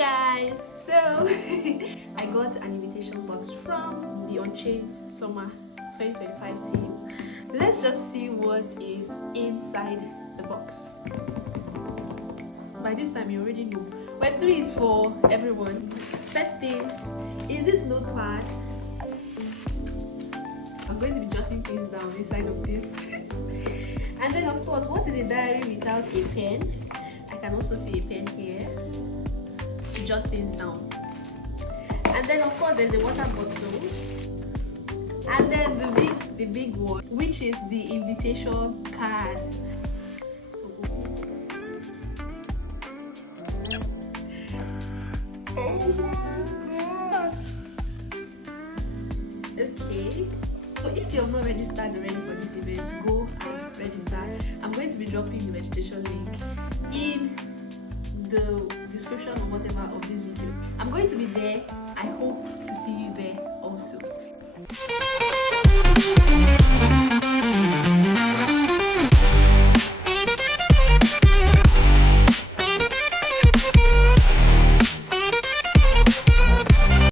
guys, so I got an invitation box from the Unchain Summer 2025 team. Let's just see what is inside the box. By this time you already know Web3 is for everyone. First thing is this notepad. I'm going to be jotting things down inside of this. And then of course, what is a diary without a pen? I can also see a pen here to jot things down. And then of course there's a water bottle. And then the big one, which is the invitation card. So okay. So if you're not registered already for this event, go and register. I'm going to be dropping the registration link in the description or whatever of this video. I'm going to be there. I hope to see you there also.